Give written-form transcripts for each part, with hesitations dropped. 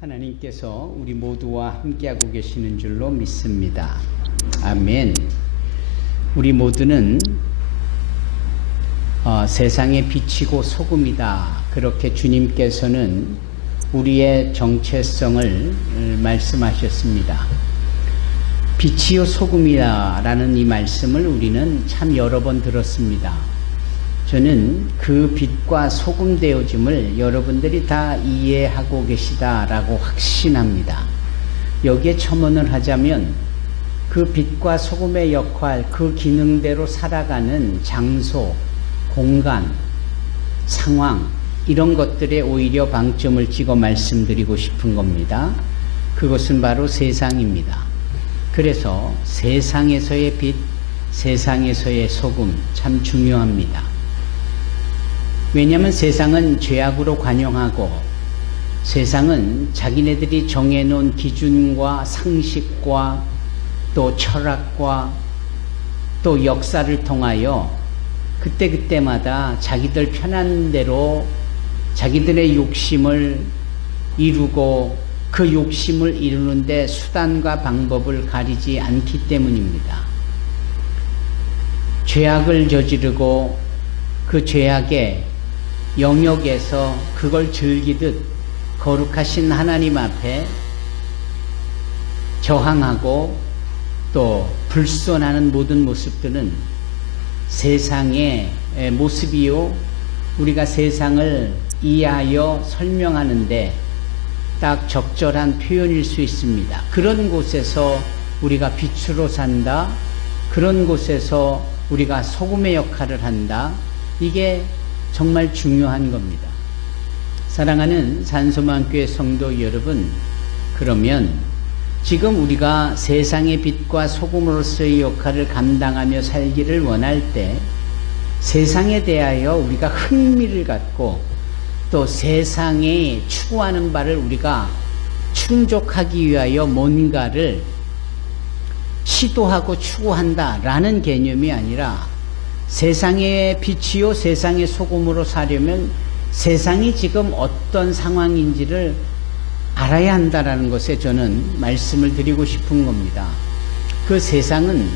하나님께서 우리 모두와 함께하고 계시는 줄로 믿습니다. 아멘. 우리 모두는 세상의 빛이고 소금이다. 그렇게 주님께서는 우리의 정체성을 말씀하셨습니다. 빛이요 소금이다 라는 이 말씀을 우리는 참 여러 번 들었습니다. 저는 그 빛과 소금 되어짐을 여러분들이 다 이해하고 계시다라고 확신합니다. 여기에 첨언을 하자면 그 빛과 소금의 역할, 그 기능대로 살아가는 장소, 공간, 상황 이런 것들에 오히려 방점을 찍어 말씀드리고 싶은 겁니다. 그것은 바로 세상입니다. 그래서 세상에서의 빛, 세상에서의 소금 참 중요합니다. 왜냐하면 세상은 죄악으로 관영하고 세상은 자기네들이 정해놓은 기준과 상식과 또 철학과 또 역사를 통하여 그때그때마다 자기들 편한 대로 자기들의 욕심을 이루고 그 욕심을 이루는데 수단과 방법을 가리지 않기 때문입니다. 죄악을 저지르고 그 죄악의 영역에서 그걸 즐기듯 거룩하신 하나님 앞에 저항하고 또 불손하는 모든 모습들은 세상의 모습이요. 우리가 세상을 이해하여 설명하는데 딱 적절한 표현일 수 있습니다. 그런 곳에서 우리가 빛으로 산다. 그런 곳에서 우리가 소금의 역할을 한다. 이게 정말 중요한 겁니다. 사랑하는 산소망교회 성도 여러분, 그러면 지금 우리가 세상의 빛과 소금으로서의 역할을 감당하며 살기를 원할 때 세상에 대하여 우리가 흥미를 갖고 또 세상에 추구하는 바를 우리가 충족하기 위하여 뭔가를 시도하고 추구한다라는 개념이 아니라 세상의 빛이요 세상의 소금으로 사려면 세상이 지금 어떤 상황인지를 알아야 한다라는 것에 저는 말씀을 드리고 싶은 겁니다. 그 세상은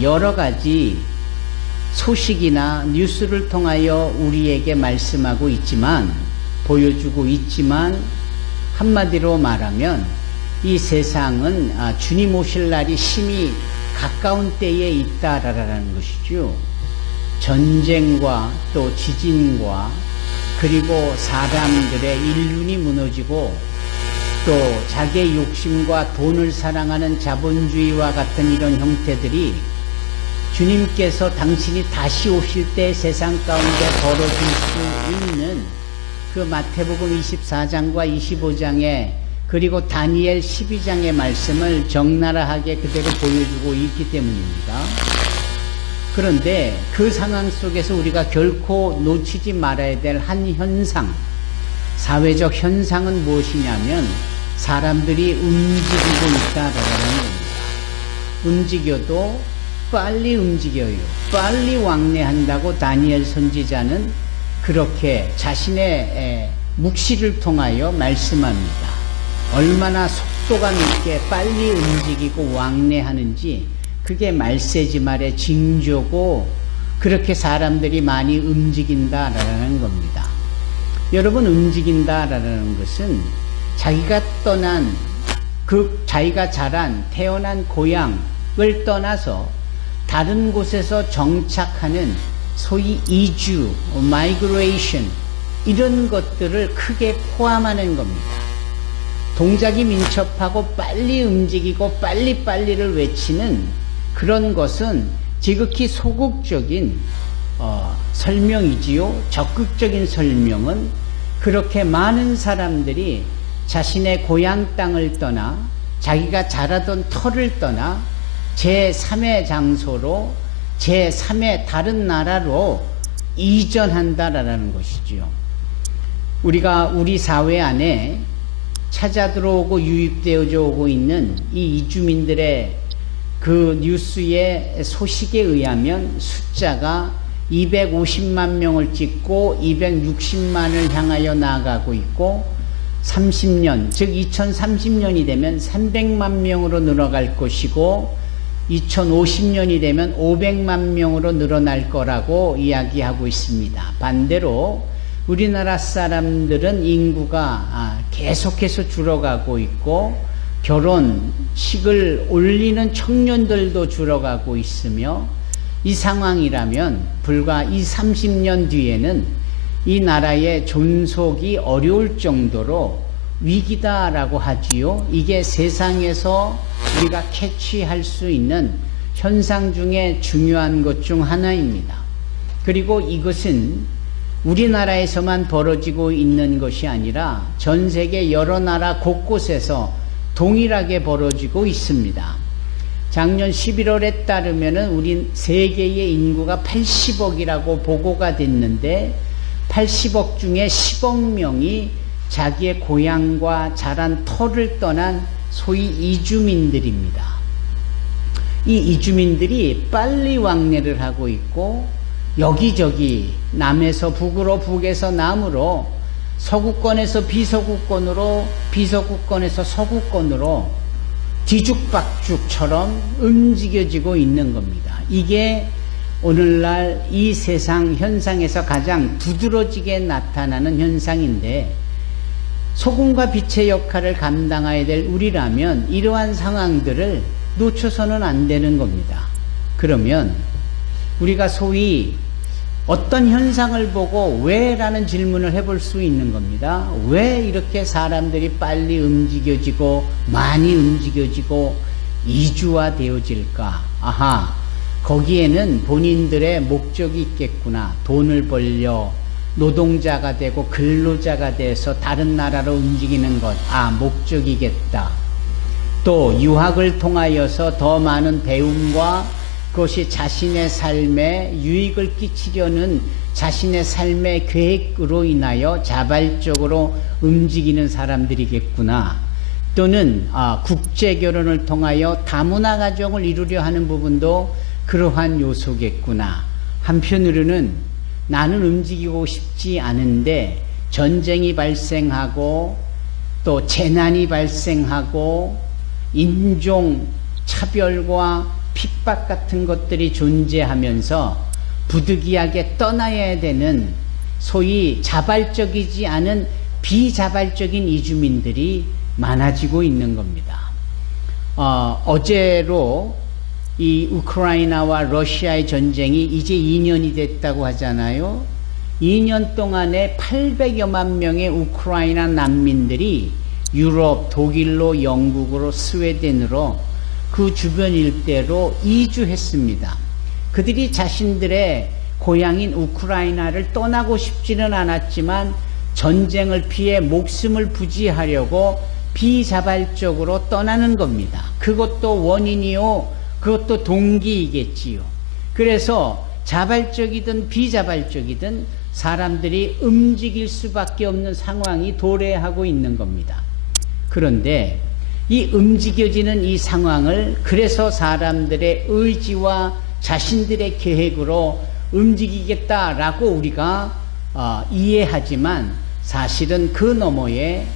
여러 가지 소식이나 뉴스를 통하여 우리에게 말씀하고 있지만 보여주고 있지만 한마디로 말하면 이 세상은 주님 오실 날이 심히 가까운 때에 있다라는 것이죠. 전쟁과 또 지진과 그리고 사람들의 인륜이 무너지고 또 자기의 욕심과 돈을 사랑하는 자본주의와 같은 이런 형태들이 주님께서 당신이 다시 오실 때 세상 가운데 벌어질 수 있는 그 마태복음 24장과 25장에 그리고 다니엘 12장의 말씀을 적나라하게 그대로 보여주고 있기 때문입니다. 그런데 그 상황 속에서 우리가 결코 놓치지 말아야 될 한 현상, 사회적 현상은 무엇이냐면 사람들이 움직이고 있다라는 겁니다. 움직여도 빨리 움직여요. 빨리 왕래한다고 다니엘 선지자는 그렇게 자신의 묵시를 통하여 말씀합니다. 얼마나 속도감 있게 빨리 움직이고 왕래하는지 그게 말세지 말의 징조고 그렇게 사람들이 많이 움직인다라는 겁니다. 여러분, 움직인다라는 것은 자기가 떠난 자기가 자란 태어난 고향을 떠나서 다른 곳에서 정착하는 소위 이주, 마이그레이션 이런 것들을 크게 포함하는 겁니다. 동작이 민첩하고 빨리 움직이고 빨리빨리를 외치는 그런 것은 지극히 소극적인 설명이지요. 적극적인 설명은 그렇게 많은 사람들이 자신의 고향 땅을 떠나 자기가 자라던 터를 떠나 제3의 장소로 제3의 다른 나라로 이전한다라는 것이지요. 우리가 우리 사회 안에 찾아 들어오고 유입되어져 오고 있는 이 이주민들의 그 뉴스의 소식에 의하면 숫자가 250만 명을 찍고 260만을 향하여 나아가고 있고 30년, 즉 2030년이 되면 300만 명으로 늘어갈 것이고 2050년이 되면 500만 명으로 늘어날 거라고 이야기하고 있습니다. 반대로 우리나라 사람들은 인구가 계속해서 줄어가고 있고 결혼식을 올리는 청년들도 줄어가고 있으며 이 상황이라면 불과 30년 뒤에는 이 나라의 존속이 어려울 정도로 위기다라고 하지요. 이게 세상에서 우리가 캐치할 수 있는 현상 중에 중요한 것 중 하나입니다. 그리고 이것은 우리나라에서만 벌어지고 있는 것이 아니라 전 세계 여러 나라 곳곳에서 동일하게 벌어지고 있습니다. 작년 11월에 따르면 우리 세계의 인구가 80억이라고 보고가 됐는데 80억 중에 10억 명이 자기의 고향과 자란 터를 떠난 소위 이주민들입니다. 이 이주민들이 빨리 왕래를 하고 있고 여기저기 남에서 북으로 북에서 남으로 서구권에서 비서구권으로 비서구권에서 서구권으로 뒤죽박죽처럼 움직여지고 있는 겁니다. 이게 오늘날 이 세상 현상에서 가장 두드러지게 나타나는 현상인데 소금과 빛의 역할을 감당해야 될 우리라면 이러한 상황들을 놓쳐서는 안 되는 겁니다. 그러면 우리가 소위 어떤 현상을 보고 왜? 라는 질문을 해볼 수 있는 겁니다. 왜 이렇게 사람들이 빨리 움직여지고 많이 움직여지고 이주화되어질까? 아하, 거기에는 본인들의 목적이 있겠구나. 돈을 벌려 노동자가 되고 근로자가 돼서 다른 나라로 움직이는 것. 목적이겠다. 또 유학을 통하여서 더 많은 배움과 그것이 자신의 삶에 유익을 끼치려는 자신의 삶의 계획으로 인하여 자발적으로 움직이는 사람들이겠구나. 또는 국제결혼을 통하여 다문화 가정을 이루려 하는 부분도 그러한 요소겠구나. 한편으로는 나는 움직이고 싶지 않은데 전쟁이 발생하고 또 재난이 발생하고 인종 차별과 핍박 같은 것들이 존재하면서 부득이하게 떠나야 되는 소위 자발적이지 않은 비자발적인 이주민들이 많아지고 있는 겁니다. 어제로 이 우크라이나와 러시아의 전쟁이 이제 2년이 됐다고 하잖아요. 2년 동안에 800여만 명의 우크라이나 난민들이 유럽, 독일로, 영국으로, 스웨덴으로 그 주변 일대로 이주했습니다. 그들이 자신들의 고향인 우크라이나를 떠나고 싶지는 않았지만 전쟁을 피해 목숨을 부지하려고 비자발적으로 떠나는 겁니다. 그것도 원인이요, 그것도 동기이겠지요. 그래서 자발적이든 비자발적이든 사람들이 움직일 수밖에 없는 상황이 도래하고 있는 겁니다. 그런데 이 움직여지는 이 상황을 그래서 사람들의 의지와 자신들의 계획으로 움직이겠다라고 우리가 이해하지만 사실은 그 너머에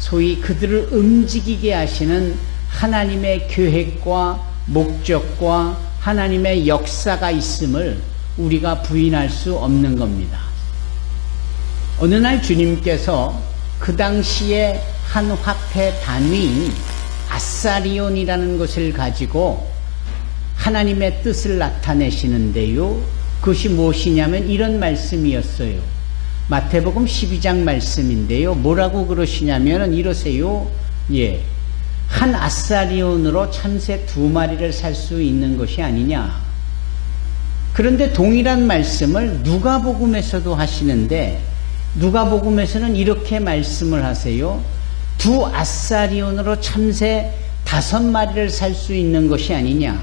소위 그들을 움직이게 하시는 하나님의 계획과 목적과 하나님의 역사가 있음을 우리가 부인할 수 없는 겁니다. 어느 날 주님께서 그 당시에 한 화폐 단위인 아사리온이라는 것을 가지고 하나님의 뜻을 나타내시는데요. 그것이 무엇이냐면 이런 말씀이었어요. 마태복음 12장 말씀인데요. 뭐라고 그러시냐면 이러세요. 한 아사리온으로 참새 2마리를 살 수 있는 것이 아니냐. 그런데 동일한 말씀을 누가복음에서도 하시는데 누가복음에서는 이렇게 말씀을 하세요. 2 아사리온으로 참새 5마리를 살 수 있는 것이 아니냐.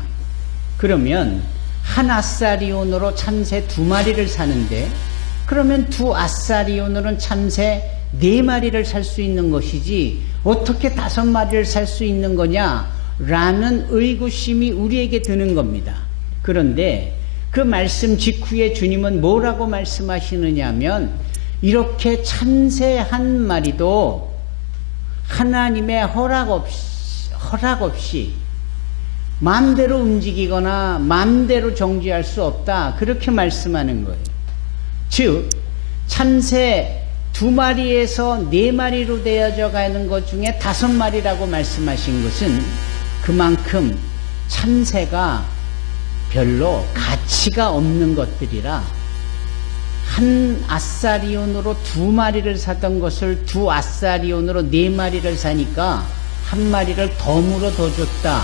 그러면 한 아사리온으로 참새 2마리를 사는데 그러면 2 아사리온으로는 참새 4마리를 살 수 있는 것이지 어떻게 5마리를 살 수 있는 거냐 라는 의구심이 우리에게 드는 겁니다. 그런데 그 말씀 직후에 주님은 뭐라고 말씀하시느냐 하면 이렇게 참새 한 마리도 하나님의 허락 없이 마음대로 움직이거나 마음대로 정지할 수 없다. 그렇게 말씀하는 거예요. 즉 참새 2마리에서 4마리로 되어져 가는 것 중에 5마리라고 말씀하신 것은 그만큼 참새가 별로 가치가 없는 것들이라 한 아사리온으로 2마리를 사던 것을 2 아사리온으로 4마리를 사니까 1마리를 덤으로 더 줬다.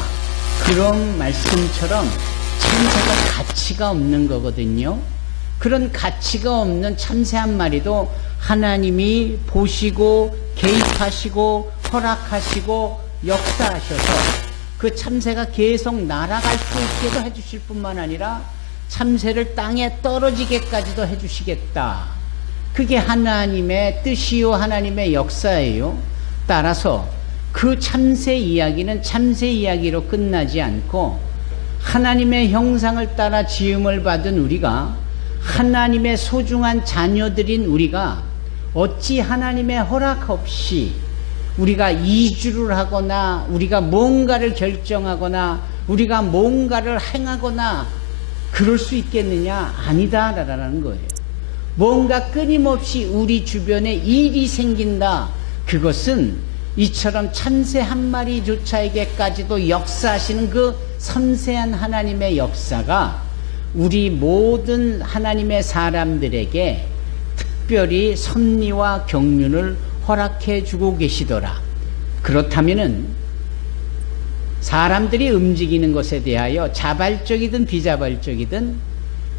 그런 말씀처럼 참새가 가치가 없는 거거든요. 그런 가치가 없는 참새 한 마리도 하나님이 보시고 개입하시고 허락하시고 역사하셔서 그 참새가 계속 날아갈 수 있게도 해주실 뿐만 아니라 참새를 땅에 떨어지게까지도 해주시겠다. 그게 하나님의 뜻이요 하나님의 역사예요. 따라서 그 참새 이야기는 참새 이야기로 끝나지 않고 하나님의 형상을 따라 지음을 받은 우리가 하나님의 소중한 자녀들인 우리가 어찌 하나님의 허락 없이 우리가 이주를 하거나 우리가 뭔가를 결정하거나 우리가 뭔가를 행하거나 그럴 수 있겠느냐? 아니다라는 거예요. 뭔가 끊임없이 우리 주변에 일이 생긴다. 그것은 이처럼 참새 한 마리조차에게까지도 역사하시는 그 섬세한 하나님의 역사가 우리 모든 하나님의 사람들에게 특별히 섭리와 경륜을 허락해 주고 계시더라. 그렇다면은 사람들이 움직이는 것에 대하여 자발적이든 비자발적이든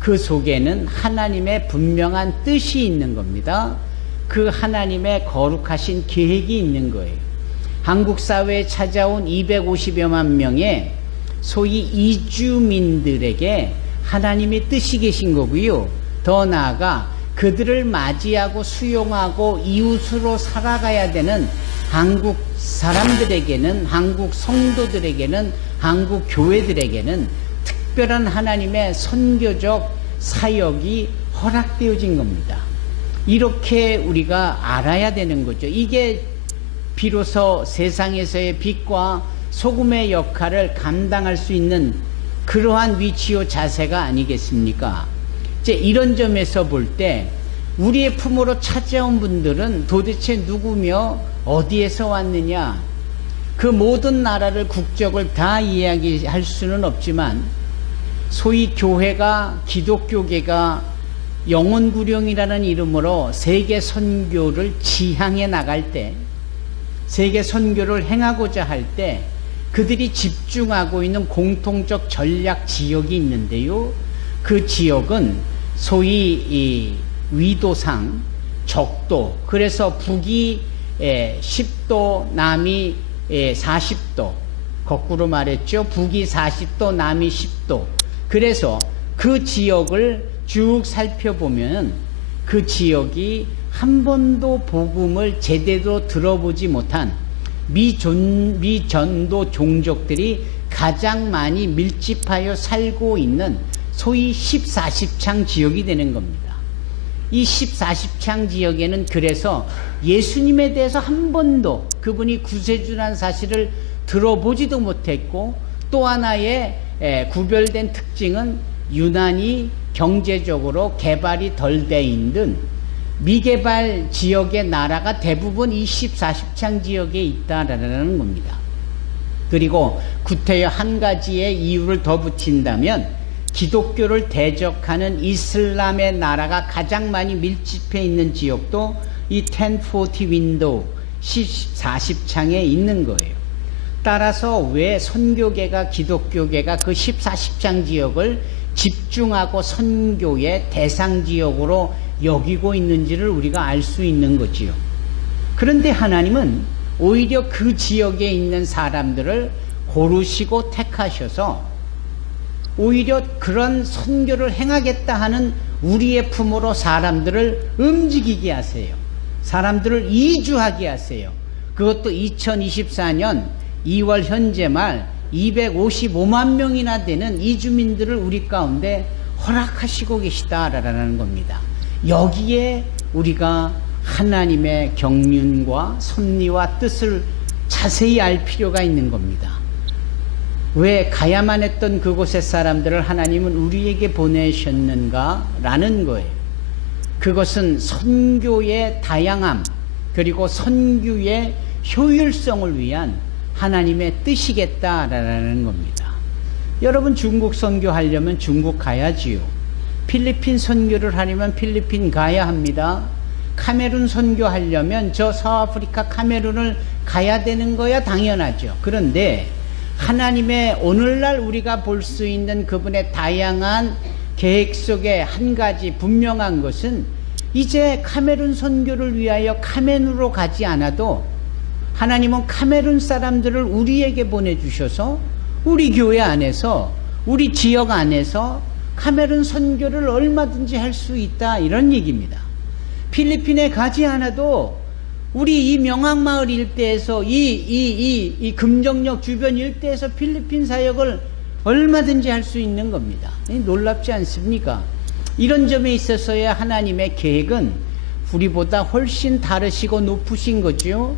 그 속에는 하나님의 분명한 뜻이 있는 겁니다. 그 하나님의 거룩하신 계획이 있는 거예요. 한국 사회에 찾아온 250여만 명의 소위 이주민들에게 하나님의 뜻이 계신 거고요. 더 나아가 그들을 맞이하고 수용하고 이웃으로 살아가야 되는 한국 사람들에게는, 한국 성도들에게는, 한국 교회들에게는 특별한 하나님의 선교적 사역이 허락되어진 겁니다. 이렇게 우리가 알아야 되는 거죠. 이게 비로소 세상에서의 빛과 소금의 역할을 감당할 수 있는 그러한 위치요 자세가 아니겠습니까? 이제 이런 점에서 볼 때 우리의 품으로 찾아온 분들은 도대체 누구며 어디에서 왔느냐? 그 모든 나라를 국적을 다 이야기할 수는 없지만 소위 교회가 기독교계가 영혼구령이라는 이름으로 세계 선교를 지향해 나갈 때, 세계 선교를 행하고자 할 때 그들이 집중하고 있는 공통적 전략 지역이 있는데요. 그 지역은 소위 이 위도상, 적도, 그래서 북이 10도, 남이 40도, 거꾸로 말했죠. 북이 40도, 남이 10도. 그래서 그 지역을 쭉 살펴보면 그 지역이 한 번도 복음을 제대로 들어보지 못한 미전도 종족들이 가장 많이 밀집하여 살고 있는 소위 10-40창 지역이 되는 겁니다. 이 10-40창 지역에는 그래서 예수님에 대해서 한 번도 그분이 구세주라는 사실을 들어보지도 못했고, 또 하나의 구별된 특징은 유난히 경제적으로 개발이 덜 돼 있는 미개발 지역의 나라가 대부분 이 10-40창 지역에 있다라는 겁니다. 그리고 구태여 한 가지의 이유를 더 붙인다면 기독교를 대적하는 이슬람의 나라가 가장 많이 밀집해 있는 지역도 이 1040 윈도우 10-40창에 있는 거예요. 따라서 왜 선교계가 기독교계가 그 10-40창 지역을 집중하고 선교의 대상 지역으로 여기고 있는지를 우리가 알 수 있는 거지요. 그런데 하나님은 오히려 그 지역에 있는 사람들을 고르시고 택하셔서 오히려 그런 선교를 행하겠다 하는 우리의 품으로 사람들을 움직이게 하세요. 사람들을 이주하게 하세요. 그것도 2024년 2월 현재 말 255만 명이나 되는 이주민들을 우리 가운데 허락하시고 계시다라는 겁니다. 여기에 우리가 하나님의 경륜과 섭리와 뜻을 자세히 알 필요가 있는 겁니다. 왜 가야만 했던 그곳의 사람들을 하나님은 우리에게 보내셨는가? 라는 거예요. 그것은 선교의 다양함, 그리고 선교의 효율성을 위한 하나님의 뜻이겠다라는 겁니다. 여러분, 중국 선교하려면 중국 가야지요. 필리핀 선교를 하려면 필리핀 가야 합니다. 카메룬 선교하려면 저 서아프리카 카메룬을 가야 되는 거야 당연하죠. 그런데 하나님의 오늘날 우리가 볼 수 있는 그분의 다양한 계획 속에 한 가지 분명한 것은, 이제 카메룬 선교를 위하여 카메룬으로 가지 않아도 하나님은 카메룬 사람들을 우리에게 보내주셔서 우리 교회 안에서, 우리 지역 안에서 카메룬 선교를 얼마든지 할 수 있다, 이런 얘기입니다. 필리핀에 가지 않아도 우리 이 명항마을 일대에서 이 금정역 주변 일대에서 필리핀 사역을 얼마든지 할 수 있는 겁니다. 놀랍지 않습니까? 이런 점에 있어서야 하나님의 계획은 우리보다 훨씬 다르시고 높으신 거죠.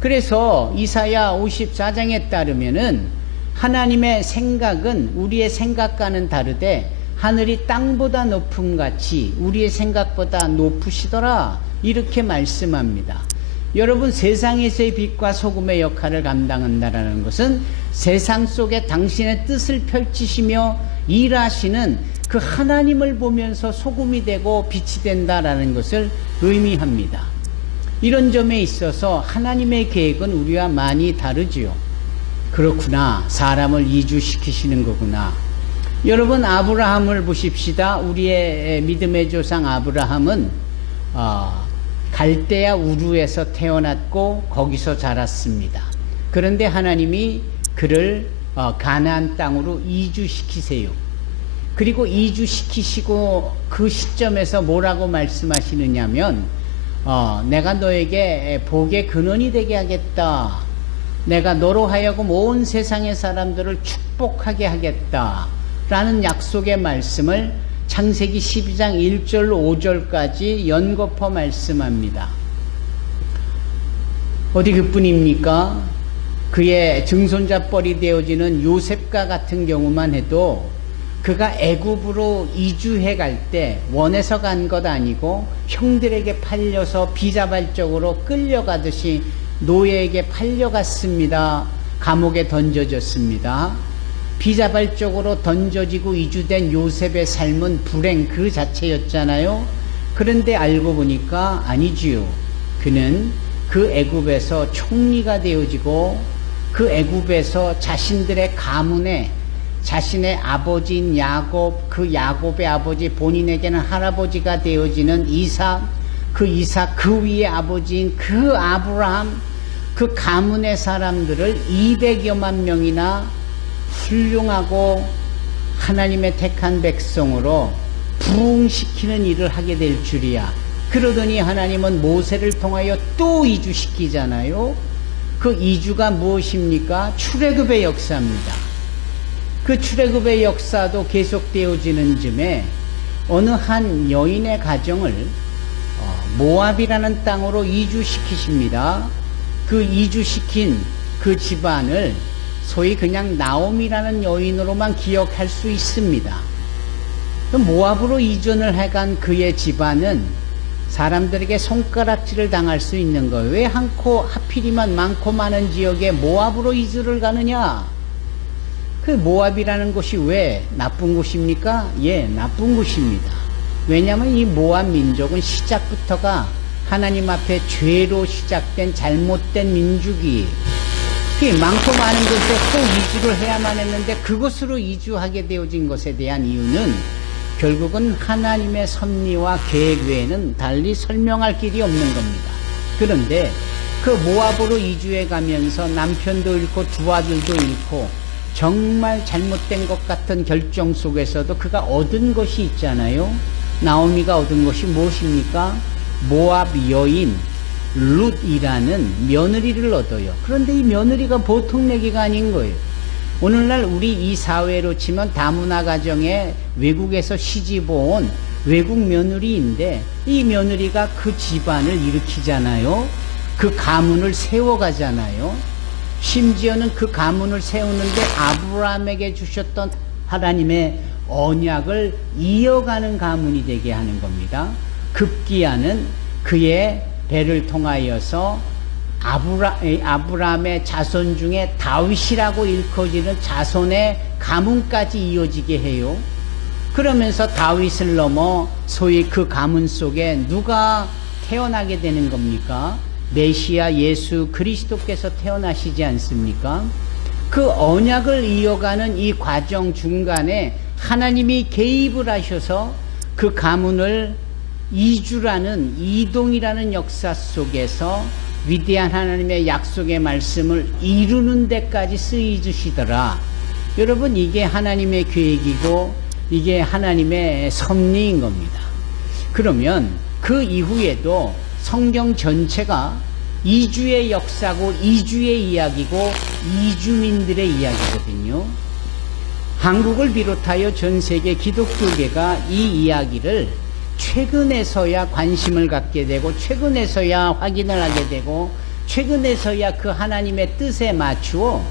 그래서 이사야 54장에 따르면은 하나님의 생각은 우리의 생각과는 다르되 하늘이 땅보다 높음 같이 우리의 생각보다 높으시더라, 이렇게 말씀합니다. 여러분, 세상에서의 빛과 소금의 역할을 감당한다는 것은 세상 속에 당신의 뜻을 펼치시며 일하시는 그 하나님을 보면서 소금이 되고 빛이 된다라는 것을 의미합니다. 이런 점에 있어서 하나님의 계획은 우리와 많이 다르지요. 그렇구나, 사람을 이주시키시는 거구나. 여러분, 아브라함을 보십시다. 우리의 믿음의 조상 아브라함은 갈대아 우르에서 태어났고 거기서 자랐습니다. 그런데 하나님이 그를 가나안 땅으로 이주시키세요. 그리고 이주시키시고 그 시점에서 뭐라고 말씀하시느냐면, 내가 너에게 복의 근원이 되게 하겠다. 내가 너로 하여금 온 세상의 사람들을 축복하게 하겠다. 라는 약속의 말씀을 창세기 12장 1절 5절까지 연거푸 말씀합니다. 어디 그뿐입니까? 그의 증손자뻘이 되어지는 요셉과 같은 경우만 해도 그가 애굽으로 이주해 갈 때 원해서 간 것 아니고 형들에게 팔려서 비자발적으로 끌려가듯이 노예에게 팔려갔습니다. 감옥에 던져졌습니다. 비자발적으로 던져지고 이주된 요셉의 삶은 불행 그 자체였잖아요. 그런데 알고 보니까 아니지요. 그는 그 애굽에서 총리가 되어지고 그 애굽에서 자신들의 가문에 자신의 아버지인 야곱, 그 야곱의 아버지, 본인에게는 할아버지가 되어지는 이삭, 그 이삭 그 위에 아버지인 그 아브라함, 그 가문의 사람들을 200여만 명이나 훌륭하고 하나님의 택한 백성으로 부흥시키는 일을 하게 될 줄이야. 그러더니 하나님은 모세를 통하여 또 이주시키잖아요. 그 이주가 무엇입니까? 출애굽의 역사입니다. 그 출애굽의 역사도 계속되어지는 즈음에 어느 한 여인의 가정을 모압이라는 땅으로 이주시키십니다. 그 이주시킨 그 집안을 소위 그냥 나옴이라는 여인으로만 기억할 수 있습니다. 모압으로 이전을 해간 그의 집안은 사람들에게 손가락질을 당할 수 있는 거예요. 왜 하필이면 많고 많은 지역에 모압으로 이주를 가느냐? 그 모압이라는 곳이 왜 나쁜 곳입니까? 예, 나쁜 곳입니다. 왜냐하면 이 모압 민족은 시작부터가 하나님 앞에 죄로 시작된 잘못된 민족이에요. 많고 많은 곳에 꼭 이주를 해야만 했는데 그곳으로 이주하게 되어진 것에 대한 이유는 결국은 하나님의 섭리와 계획 외에는 달리 설명할 길이 없는 겁니다. 그런데 그 모압으로 이주해 가면서 남편도 잃고 두 아들도 잃고 정말 잘못된 것 같은 결정 속에서도 그가 얻은 것이 있잖아요. 나오미가 얻은 것이 무엇입니까? 모압 여인 룻이라는 며느리를 얻어요. 그런데 이 며느리가 보통 내기가 아닌 거예요. 오늘날 우리 이 사회로 치면 다문화 가정에 외국에서 시집 온 외국 며느리인데 이 며느리가 그 집안을 일으키잖아요. 그 가문을 세워가잖아요. 심지어는 그 가문을 세우는데 아브라함에게 주셨던 하나님의 언약을 이어가는 가문이 되게 하는 겁니다. 급기야는 그의 배를 통하여서 아브라함의 자손 중에 다윗이라고 일컬어지는 자손의 가문까지 이어지게 해요. 그러면서 다윗을 넘어 소위 그 가문 속에 누가 태어나게 되는 겁니까? 메시아 예수 그리스도께서 태어나시지 않습니까? 그 언약을 이어가는 이 과정 중간에 하나님이 개입을 하셔서 그 가문을 이동이라는 역사 속에서 위대한 하나님의 약속의 말씀을 이루는 데까지 쓰여주시더라. 여러분, 이게 하나님의 계획이고 이게 하나님의 섭리인 겁니다. 그러면 그 이후에도 성경 전체가 이주의 역사고 이주의 이야기고 이주민들의 이야기거든요. 한국을 비롯하여 전 세계 기독교계가 이 이야기를 최근에서야 관심을 갖게 되고 최근에서야 확인을 하게 되고 최근에서야 그 하나님의 뜻에 맞추어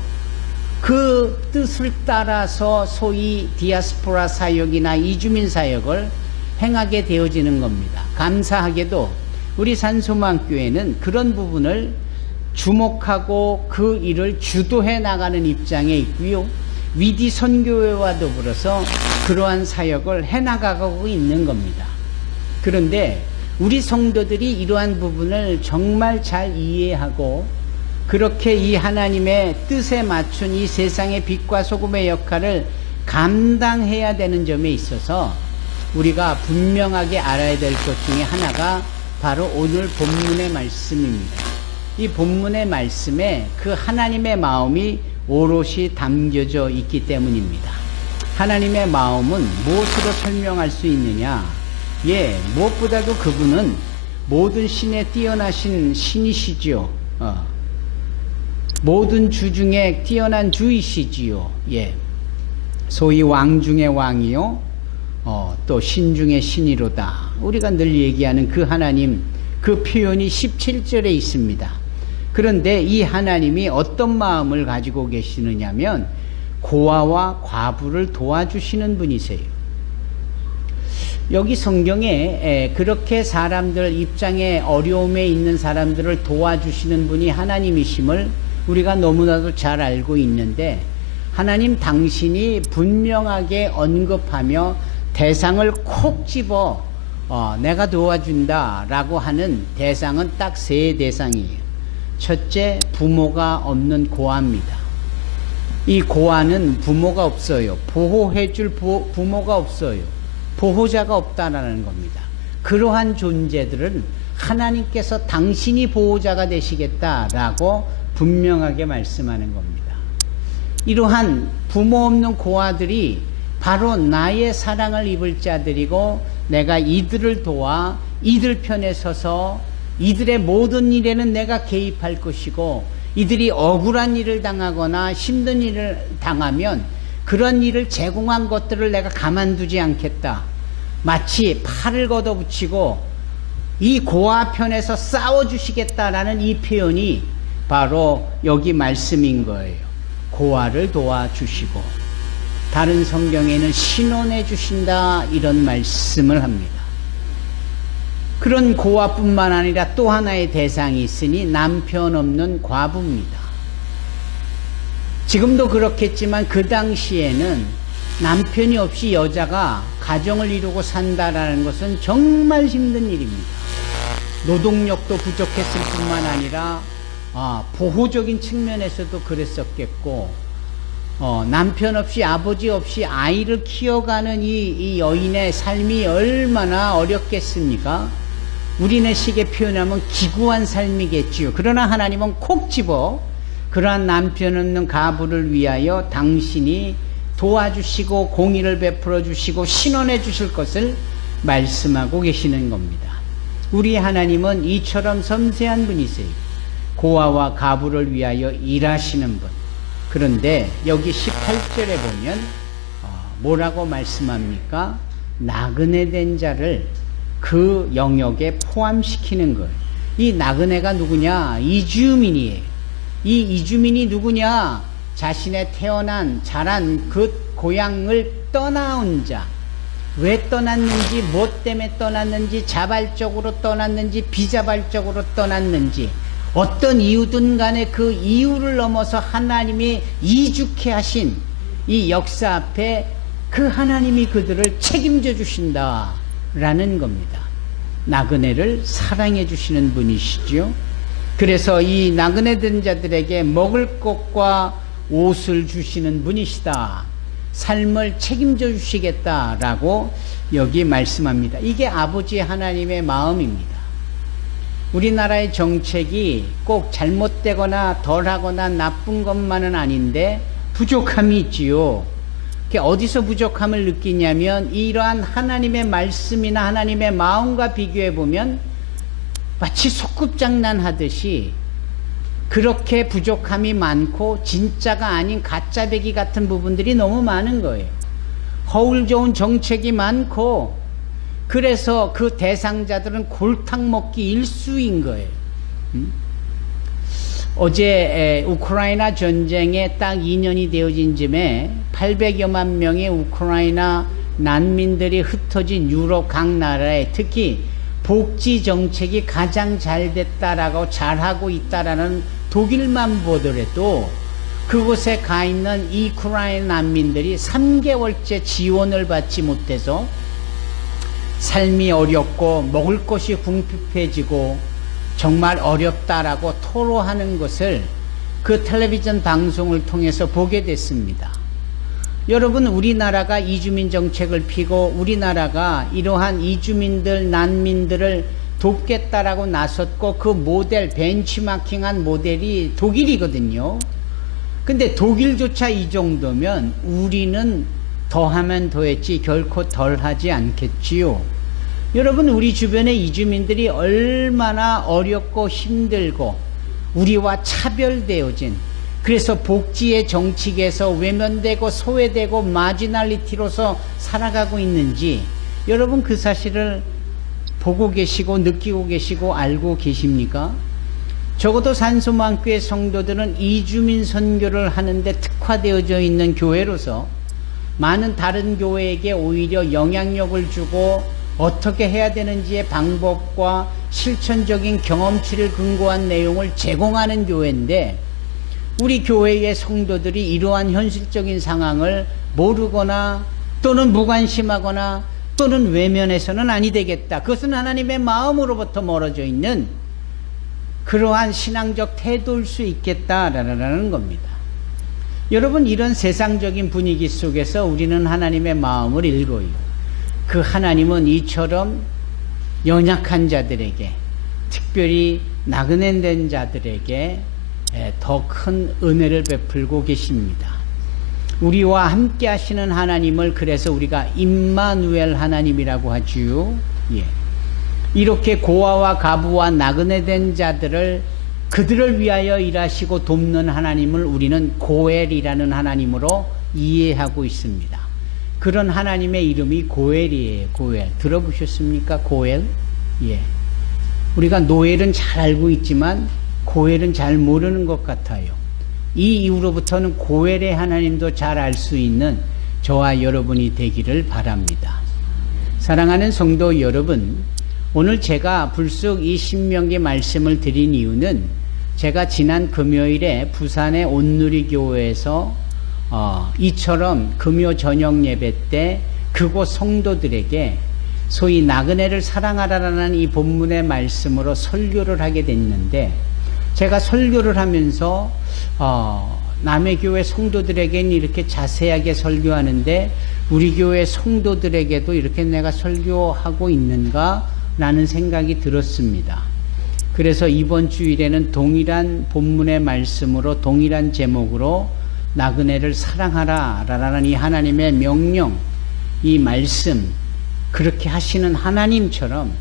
그 뜻을 따라서 소위 디아스포라 사역이나 이주민 사역을 행하게 되어지는 겁니다. 감사하게도 우리 산소망교회는 그런 부분을 주목하고 그 일을 주도해 나가는 입장에 있고요. 위디 선교회와 더불어서 그러한 사역을 해나가고 있는 겁니다. 그런데 우리 성도들이 이러한 부분을 정말 잘 이해하고 그렇게 이 하나님의 뜻에 맞춘 이 세상의 빛과 소금의 역할을 감당해야 되는 점에 있어서 우리가 분명하게 알아야 될 것 중에 하나가 바로 오늘 본문의 말씀입니다. 이 본문의 말씀에 그 하나님의 마음이 오롯이 담겨져 있기 때문입니다. 하나님의 마음은 무엇으로 설명할 수 있느냐? 무엇보다도 그분은 모든 신에 뛰어나신 신이시지요. 모든 주 중에 뛰어난 주이시지요. 소위 왕 중의 왕이요. 또 신 중의 신이로다. 우리가 늘 얘기하는 그 하나님, 그 표현이 17절에 있습니다. 그런데 이 하나님이 어떤 마음을 가지고 계시느냐면 고아와 과부를 도와주시는 분이세요. 여기 성경에 그렇게 사람들 입장에 어려움에 있는 사람들을 도와주시는 분이 하나님이심을 우리가 너무나도 잘 알고 있는데 하나님 당신이 분명하게 언급하며 대상을 콕 집어 내가 도와준다 라고 하는 대상은 딱 세 대상이에요. 첫째, 부모가 없는 고아입니다. 이 고아는 부모가 없어요. 보호해줄 부모가 없어요. 보호자가 없다라는 겁니다. 그러한 존재들은 하나님께서 당신이 보호자가 되시겠다라고 분명하게 말씀하는 겁니다. 이러한 부모 없는 고아들이 바로 나의 사랑을 입을 자들이고 내가 이들을 도와 이들 편에 서서 이들의 모든 일에는 내가 개입할 것이고 이들이 억울한 일을 당하거나 힘든 일을 당하면 그런 일을 제공한 것들을 내가 가만두지 않겠다. 마치 팔을 걷어붙이고 이 고아 편에서 싸워주시겠다라는 이 표현이 바로 여기 말씀인 거예요. 고아를 도와주시고 다른 성경에는 신원해 주신다 이런 말씀을 합니다. 그런 고아뿐만 아니라 또 하나의 대상이 있으니 남편 없는 과부입니다. 지금도 그렇겠지만 그 당시에는 남편이 없이 여자가 가정을 이루고 산다라는 것은 정말 힘든 일입니다. 노동력도 부족했을 뿐만 아니라 보호적인 측면에서도 그랬었겠고 남편 없이 아버지 없이 아이를 키워가는 이 여인의 삶이 얼마나 어렵겠습니까? 우리네 식의 표현하면 기구한 삶이겠지요. 그러나 하나님은 콕 집어 그러한 남편 없는 가부를 위하여 당신이 도와주시고 공의를 베풀어 주시고 신원해 주실 것을 말씀하고 계시는 겁니다. 우리 하나님은 이처럼 섬세한 분이세요. 고아와 가부를 위하여 일하시는 분. 그런데 여기 18절에 보면 뭐라고 말씀합니까? 나그네 된 자를 그 영역에 포함시키는 거예요. 이 나그네가 누구냐? 이주민이에요. 이 이주민이 누구냐? 자신의 태어난 자란 그 고향을 떠나온 자. 왜 떠났는지, 뭐 때문에 떠났는지, 자발적으로 떠났는지, 비자발적으로 떠났는지, 어떤 이유든 간에 그 이유를 넘어서 하나님이 이죽해 하신 이 역사 앞에 그 하나님이 그들을 책임져 주신다라는 겁니다. 나그네를 사랑해 주시는 분이시죠. 그래서 이 나그네 된 자들에게 먹을 것과 옷을 주시는 분이시다. 삶을 책임져 주시겠다라고 여기 말씀합니다. 이게 아버지 하나님의 마음입니다. 우리나라의 정책이 꼭 잘못되거나 덜하거나 나쁜 것만은 아닌데 부족함이 있지요. 어디서 부족함을 느끼냐면 이러한 하나님의 말씀이나 하나님의 마음과 비교해 보면 마치 소꿉장난 하듯이 그렇게 부족함이 많고 진짜가 아닌 가짜배기 같은 부분들이 너무 많은 거예요. 허울 좋은 정책이 많고 그래서 그 대상자들은 골탕 먹기 일수인 거예요. 어제 우크라이나 전쟁에 딱 2년이 되어진 즈음에 800여만 명의 우크라이나 난민들이 흩어진 유럽 각 나라에 특히 복지 정책이 가장 잘 됐다라고 잘하고 있다라는 독일만 보더라도 그곳에 가 있는 이 우크라이나 난민들이 3개월째 지원을 받지 못해서 삶이 어렵고 먹을 것이 궁핍해지고 정말 어렵다라고 토로하는 것을 그 텔레비전 방송을 통해서 보게 됐습니다. 여러분, 우리나라가 이주민 정책을 피고 우리나라가 이러한 이주민들, 난민들을 돕겠다라고 나섰고 그 모델, 벤치마킹한 모델이 독일이거든요. 근데 독일조차 이 정도면 우리는 더하면 더했지 결코 덜하지 않겠지요. 여러분, 우리 주변의 이주민들이 얼마나 어렵고 힘들고 우리와 차별되어진, 그래서 복지의 정책에서 외면되고 소외되고 마지널리티로서 살아가고 있는지 여러분 그 사실을 보고 계시고 느끼고 계시고 알고 계십니까? 적어도 산소망교회 성도들은 이주민 선교를 하는데 특화되어져 있는 교회로서 많은 다른 교회에게 오히려 영향력을 주고 어떻게 해야 되는지의 방법과 실천적인 경험치를 근거한 내용을 제공하는 교회인데 우리 교회의 성도들이 이러한 현실적인 상황을 모르거나 또는 무관심하거나 또는 외면해서는 아니 되겠다. 그것은 하나님의 마음으로부터 멀어져 있는 그러한 신앙적 태도일 수 있겠다라는 겁니다. 여러분, 이런 세상적인 분위기 속에서 우리는 하나님의 마음을 읽어요. 그 하나님은 이처럼 연약한 자들에게, 특별히 나그네 된 자들에게 더 큰 은혜를 베풀고 계십니다. 우리와 함께 하시는 하나님을 그래서 우리가 임마누엘 하나님이라고 하지요. 예. 이렇게 고아와 가부와 나그네 된 자들을 그들을 위하여 일하시고 돕는 하나님을 우리는 고엘이라는 하나님으로 이해하고 있습니다. 그런 하나님의 이름이 고엘이에요. 고엘. 들어보셨습니까? 고엘? 예. 우리가 노엘은 잘 알고 있지만 고엘은 잘 모르는 것 같아요. 이 이후로부터는 고엘의 하나님도 잘 알 수 있는 저와 여러분이 되기를 바랍니다. 사랑하는 성도 여러분, 오늘 제가 불쑥 이 신명기 말씀을 드린 이유는 제가 지난 금요일에 부산의 온누리교회에서 이처럼 금요 저녁 예배 때 그곳 성도들에게 소위 나그네를 사랑하라라는 이 본문의 말씀으로 설교를 하게 됐는데, 제가 설교를 하면서 남의 교회 성도들에게는 이렇게 자세하게 설교하는데 우리 교회 성도들에게도 이렇게 내가 설교하고 있는가 라는 생각이 들었습니다. 그래서 이번 주일에는 동일한 본문의 말씀으로 동일한 제목으로 나그네를 사랑하라 라는 이 하나님의 명령, 이 말씀, 그렇게 하시는 하나님처럼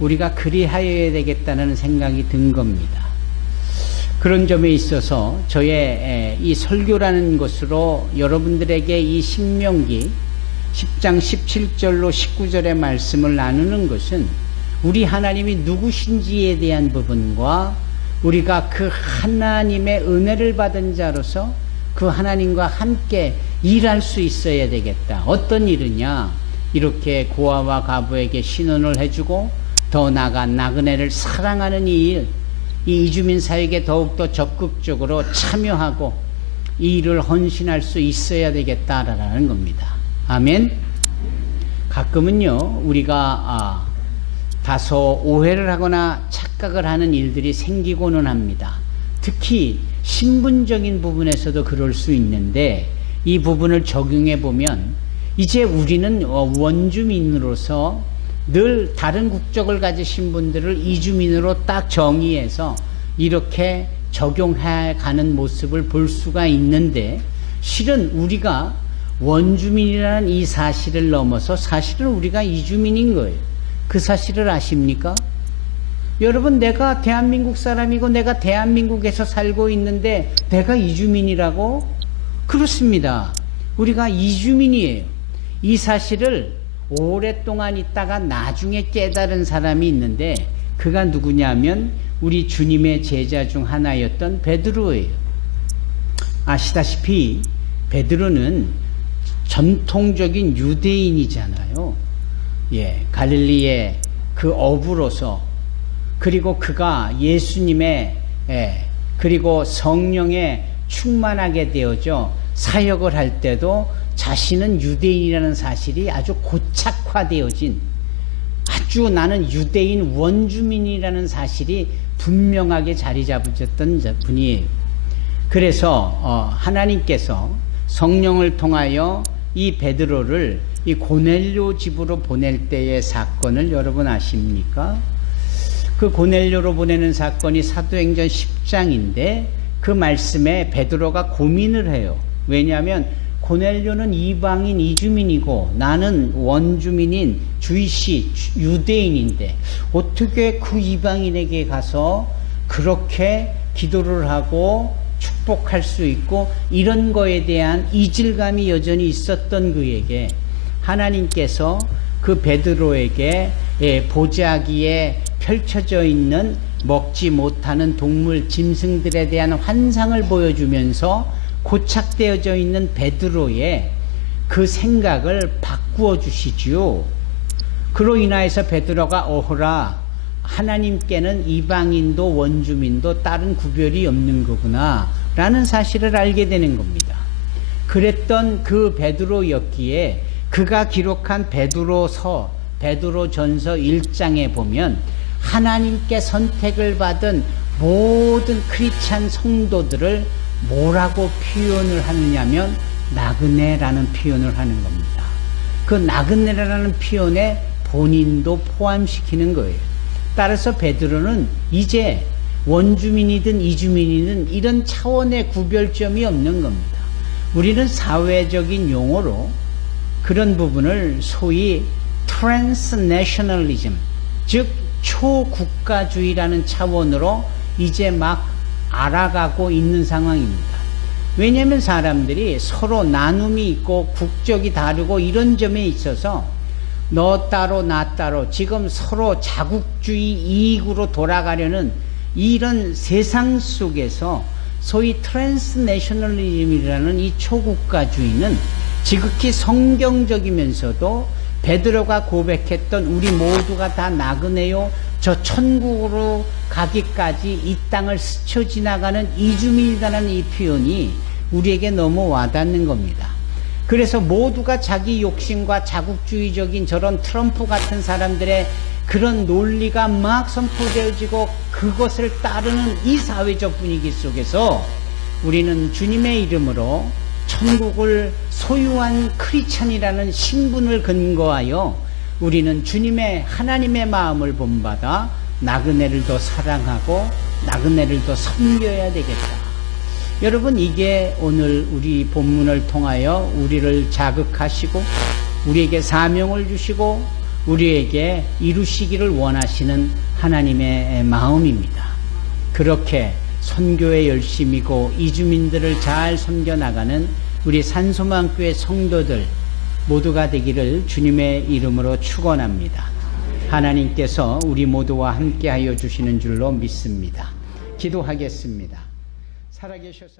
우리가 그리하여야 되겠다는 생각이 든 겁니다. 그런 점에 있어서 저의 이 설교라는 것으로 여러분들에게 이 신명기 10장 17절로 19절의 말씀을 나누는 것은 우리 하나님이 누구신지에 대한 부분과 우리가 그 하나님의 은혜를 받은 자로서 그 하나님과 함께 일할 수 있어야 되겠다. 어떤 일이냐? 이렇게 고아와 과부에게 신원을 해주고 더 나아가 나그네를 사랑하는 이 일, 이 이주민 사역에 더욱더 적극적으로 참여하고 이 일을 헌신할 수 있어야 되겠다라는 겁니다. 아멘. 가끔은요 우리가 다소 오해를 하거나 착각을 하는 일들이 생기고는 합니다. 특히 신분적인 부분에서도 그럴 수 있는데 이 부분을 적용해 보면 이제 우리는 원주민으로서 늘 다른 국적을 가지신 분들을 이주민으로 딱 정의해서 이렇게 적용해 가는 모습을 볼 수가 있는데 실은 우리가 원주민이라는 이 사실을 넘어서 사실은 우리가 이주민인 거예요. 그 사실을 아십니까? 여러분, 내가 대한민국 사람이고 내가 대한민국에서 살고 있는데 내가 이주민이라고? 그렇습니다. 우리가 이주민이에요. 이 사실을 오랫동안 있다가 나중에 깨달은 사람이 있는데 그가 누구냐면 우리 주님의 제자 중 하나였던 베드로예요. 아시다시피 베드로는 전통적인 유대인이잖아요. 예, 갈릴리의 그 어부로서 그리고 그가 예수님의 그리고 성령에 충만하게 되어져 사역을 할 때도 자신은 유대인이라는 사실이 아주 고착화되어진 아주 나는 유대인 원주민이라는 사실이 분명하게 자리 잡으셨던 분이에요. 그래서 하나님께서 성령을 통하여 이 베드로를 이 고넬료 집으로 보낼 때의 사건을 여러분 아십니까? 그 고넬료로 보내는 사건이 사도행전 10장인데 그 말씀에 베드로가 고민을 해요. 왜냐하면 고넬료는 이방인 이주민이고 나는 원주민인 주이시 유대인인데 어떻게 그 이방인에게 가서 그렇게 기도를 하고 축복할 수 있고 이런 거에 대한 이질감이 여전히 있었던 그에게 하나님께서 그 베드로에게 보자기에 펼쳐져 있는 먹지 못하는 동물 짐승들에 대한 환상을 보여주면서 고착되어져 있는 베드로의 그 생각을 바꾸어 주시지요. 그로 인하여서 베드로가 어허라, 하나님께는 이방인도 원주민도 다른 구별이 없는 거구나 라는 사실을 알게 되는 겁니다. 그랬던 그 베드로였기에 그가 기록한 베드로서, 베드로전서 1장에 보면 하나님께 선택을 받은 모든 크리스찬 성도들을 뭐라고 표현을 하느냐면 나그네라는 표현을 하는 겁니다. 그 나그네라는 표현에 본인도 포함시키는 거예요. 따라서 베드로는 이제 원주민이든 이주민이든 이런 차원의 구별점이 없는 겁니다. 우리는 사회적인 용어로 그런 부분을 소위 트랜스내셔널리즘, 즉 초국가주의라는 차원으로 이제 막 알아가고 있는 상황입니다. 왜냐하면 사람들이 서로 나눔이 있고 국적이 다르고 이런 점에 있어서 너 따로 나 따로 지금 서로 자국주의 이익으로 돌아가려는 이런 세상 속에서 소위 트랜스내셔널리즘이라는 이 초국가주의는 지극히 성경적이면서도 베드로가 고백했던 우리 모두가 다 나그네요, 저 천국으로 가기까지 이 땅을 스쳐 지나가는 이주민이라는 이 표현이 우리에게 너무 와닿는 겁니다. 그래서 모두가 자기 욕심과 자국주의적인 저런 트럼프 같은 사람들의 그런 논리가 막 선포되어지고 그것을 따르는 이 사회적 분위기 속에서 우리는 주님의 이름으로 천국을 소유한 크리스찬이라는 신분을 근거하여 우리는 주님의 하나님의 마음을 본받아 나그네를 더 사랑하고 나그네를 더 섬겨야 되겠다. 여러분, 이게 오늘 우리 본문을 통하여 우리를 자극하시고 우리에게 사명을 주시고 우리에게 이루시기를 원하시는 하나님의 마음입니다. 그렇게 선교에 열심이고 이주민들을 잘 섬겨나가는 우리 산소망교회 성도들, 모두가 되기를 주님의 이름으로 축원합니다. 하나님께서 우리 모두와 함께하여 주시는 줄로 믿습니다. 기도하겠습니다. 살아계셔서